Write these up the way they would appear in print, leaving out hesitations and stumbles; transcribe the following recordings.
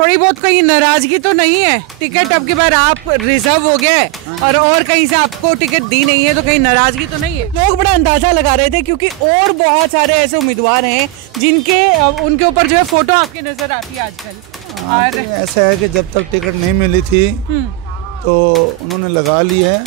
थोड़ी बहुत कहीं नाराजगी तो नहीं है? टिकट अब की बार आप रिजर्व हो गया है और कहीं से आपको टिकट दी नहीं है, तो कहीं नाराजगी तो नहीं है? लोग बड़ा अंदाजा लगा रहे थे क्योंकि और बहुत सारे ऐसे उम्मीदवार हैं जिनके उनके ऊपर जो है फोटो आपकी नजर आती है आजकल। और तो ऐसा है कि जब तक टिकट नहीं मिली थी तो उन्होंने लगा ली है,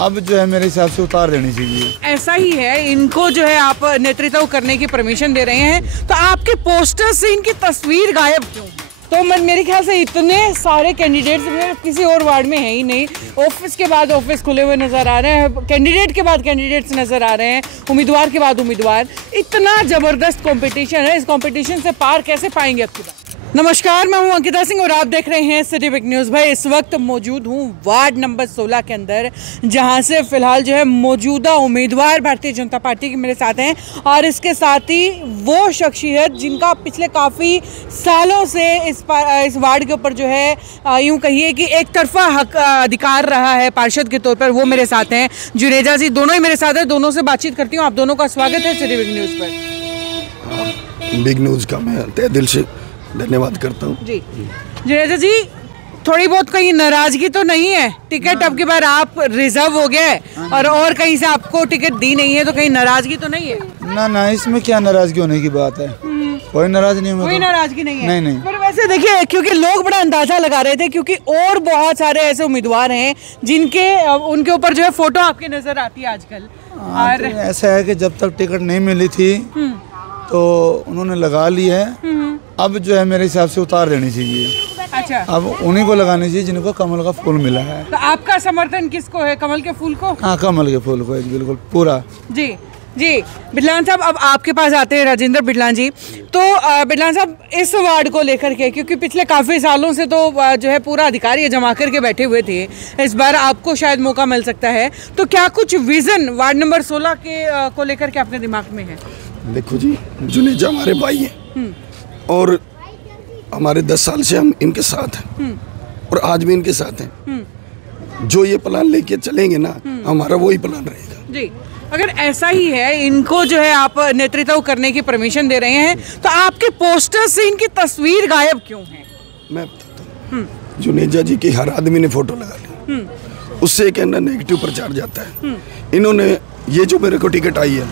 अब जो है मेरे हिसाब से उतार देनी चाहिए। ऐसा ही है, इनको जो है आप नेतृत्व करने की परमिशन दे रहे हैं, तो आपके पोस्टर से इनकी तस्वीर गायब क्यों? तो मेरे ख्याल से इतने सारे कैंडिडेट्स किसी और वार्ड में है ही नहीं। ऑफिस के बाद ऑफिस खुले हुए नजर आ रहे हैं, कैंडिडेट के बाद कैंडिडेट्स नजर आ रहे हैं, उम्मीदवार के बाद उम्मीदवार। इतना जबरदस्त कंपटीशन है, इस कंपटीशन से पार कैसे पाएंगे आपकी बात? नमस्कार, मैं हूं अंकिता सिंह और आप देख रहे हैं सिटी बिग न्यूज़। भाई इस वक्त मौजूद हूं वार्ड नंबर 16 के अंदर, जहां से फिलहाल जो है मौजूदा उम्मीदवार भारतीय जनता पार्टी के मेरे साथ हैं और इसके साथ ही वो शख्सियत जिनका पिछले काफ़ी सालों से इस वार्ड के ऊपर जो है यूँ कहिए कि एक तरफा हक अधिकार रहा है पार्षद के तौर पर, वो मेरे साथ हैं। जुनेजा जी दोनों ही मेरे साथ हैं, दोनों से बातचीत करती हूँ। आप दोनों का स्वागत है सिटी बिग न्यूज़ पर। बिग न्यूज़ का मैं तहे दिल से धन्यवाद करता हूँ जी। जुनेजा जी, थोड़ी बहुत कहीं नाराजगी तो नहीं है? टिकट अब की बार आप रिजर्व हो गया है और कहीं से आपको टिकट दी नहीं है, तो कहीं नाराजगी तो नहीं है? ना, इसमें क्या नाराजगी होने की बात है? कोई नाराज नहीं, कोई नाराजगी नहीं है। नहीं। पर वैसे देखिए, क्योंकि लोग बड़ा अंदाजा लगा रहे थे क्योंकि और बहुत सारे ऐसे उम्मीदवार हैं जिनके उनके ऊपर जो है फोटो आपकी नजर आती है आजकल। और तो ऐसा है कि जब तक टिकट नहीं मिली थी तो उन्होंने लगा ली है, अब जो है मेरे हिसाब से उतार देनी चाहिए। अच्छा, अब उन्हीं को लगानी चाहिए जिनको कमल का फूल मिला है। तो आपका समर्थन किसको है? कमल के फूल को? हाँ, कमल के फूल को बिल्कुल पूरा। जी। बिडलान साहब, अब आपके पास आते हैं राजेंद्र बिडलान जी। तो बिडलान साहब, इस वार्ड को लेकर के, क्योंकि पिछले काफ़ी सालों से तो जो है पूरा अधिकार ये जमा करके बैठे हुए थे, इस बार आपको शायद मौका मिल सकता है, तो क्या कुछ विजन वार्ड नंबर 16 के को लेकर के अपने दिमाग में है? देखो जी, जुनेजा हमारे भाई हैं और हमारे 10 साल से हम इनके साथ हैं और आज भी इनके साथ हैं। जो ये प्लान लेके चलेंगे ना, हमारा वही प्लान रहेगा जी। अगर ऐसा ही है, इनको जो है आप नेतृत्व करने की परमिशन दे रहे हैं, तो आपके पोस्टर से इनकी तस्वीर गायब क्यों है? मैं बताता हूँ। जुनेजा जी की हर आदमी ने फोटो लगा ली, उससे एक नेगेटिव प्रचार जाता है। इन्होंने ये जो मेरे को टिकट आई है,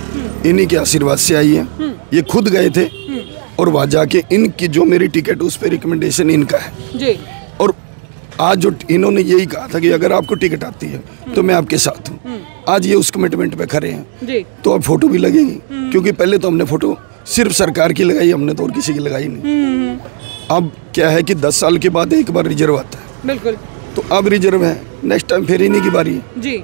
इन्हीं के आशीर्वाद से आई है। ये खुद गए थे और वहाँ जाके इनकी जो मेरी टिकट, उस पर रिकमेंडेशन इनका है जी। और आज जो इन्होंने यही कहा था कि अगर आपको टिकट आती है तो मैं आपके साथ हूँ, आज ये उस कमिटमेंट पे खड़े हैं जी। तो अब फोटो भी लगेगी, क्योंकि पहले तो हमने फोटो सिर्फ सरकार की लगाई, हमने तो और किसी की लगाई नहीं। अब क्या है कि 10 साल के बाद एक बार रिजर्व आता है, बिल्कुल, तो अब रिजर्व है, नेक्स्ट टाइम फिर इन्हीं की बारी है जी।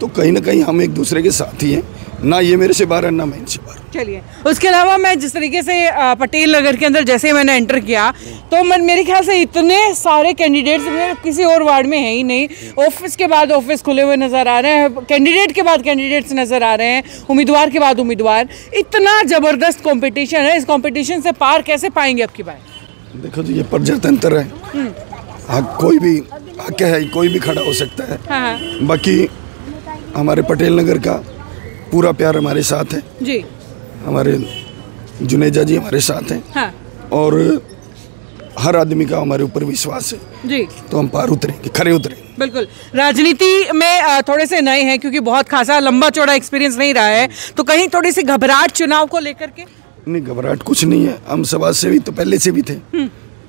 तो कहीं ना कहीं हम एक दूसरे के साथ ही हैं, ना ये मेरे से बाहर है ना मैं इनसे बाहर। चलिए, उसके अलावा मैं जिस तरीके से पटेल नगर के अंदर जैसे मैंने एंटर किया, तो मेरे ख्याल से इतने सारे कैंडिडेट्स किसी और वार्ड में है ही नहीं। ऑफिस के बाद ऑफिस खुले हुए नज़र आ रहे हैं, कैंडिडेट के बाद कैंडिडेट्स नज़र आ रहे हैं, उम्मीदवार के बाद उम्मीदवार। इतना ज़बरदस्त कॉम्पिटिशन है, इस कॉम्पिटिशन से पार कैसे पाएंगे आपकी बात? देखो जी, ये प्रजातंत्र है, कोई भी आके है, कोई भी खड़ा हो सकता है। हाँ। बाकी हमारे पटेल नगर का पूरा प्यार हमारे साथ है जी। हमारे जुनेजा जी हमारे साथ हैं हाँ। और हर आदमी का हमारे ऊपर विश्वास है जी। तो हम पार उतरेंगे, खरे उतरेंगे। बिल्कुल। राजनीति में थोड़े से नए हैं क्योंकि बहुत खासा लंबा चौड़ा एक्सपीरियंस नहीं रहा है, तो कहीं थोड़ी सी घबराहट चुनाव को लेकर के? नहीं, घबराहट कुछ नहीं है। हम समाज सेवी तो पहले से भी थे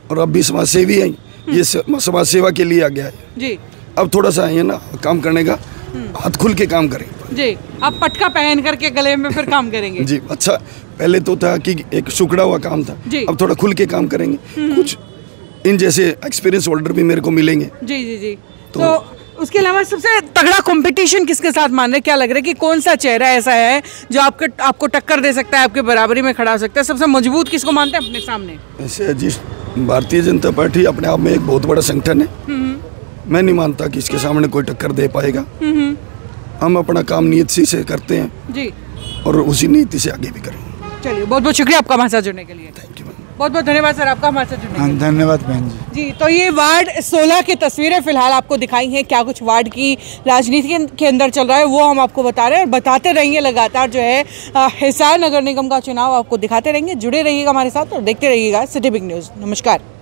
और अब भी समाज सेवी हैं। ये समाज सेवा के लिए आ गया है जी। अब थोड़ा सा है ना काम करने का, हाथ खुल के काम करें जी। अब पटका पहन करके गले में फिर काम करेंगे जी। अच्छा, पहले तो था कि एक सुखड़ा हुआ काम था जी। अब थोड़ा खुल के काम करेंगे। कुछ इन जैसे एक्सपीरियंस होल्डर भी मेरे को मिलेंगे जी। तो उसके अलावा सबसे तगड़ा कंपटीशन किसके साथ मान रहे? क्या लग रहा है कि कौन सा चेहरा ऐसा है जो आपको टक्कर दे सकता है, आपके बराबरी में खड़ा हो सकता है? सबसे मजबूत किसको मानते हैं अपने सामने? ऐसे जी, भारतीय जनता पार्टी अपने आप में एक बहुत बड़ा संगठन है। मैं नहीं मानता कि इसके सामने कोई टक्कर दे पाएगा। हम अपना काम नीयत से करते हैं जी, और उसी नीति से आगे भी करेंगे। चलिए, बहुत बहुत शुक्रिया आपका हमारे साथ जुड़ने के लिए। थैंक यू, बहुत बहुत धन्यवाद सर आपका हमारे साथ जुड़ने के लिए। धन्यवाद बहन जी। तो ये वार्ड 16 की तस्वीरें फिलहाल आपको दिखाई हैं। क्या कुछ वार्ड की राजनीति के अंदर चल रहा है वो हम आपको बता रहे हैं और बताते रहेंगे लगातार। जो है हिसार नगर निगम का चुनाव आपको दिखाते रहेंगे। जुड़े रहिएगा हमारे साथ और देखते रहिएगा सिटी बिग न्यूज़। नमस्कार।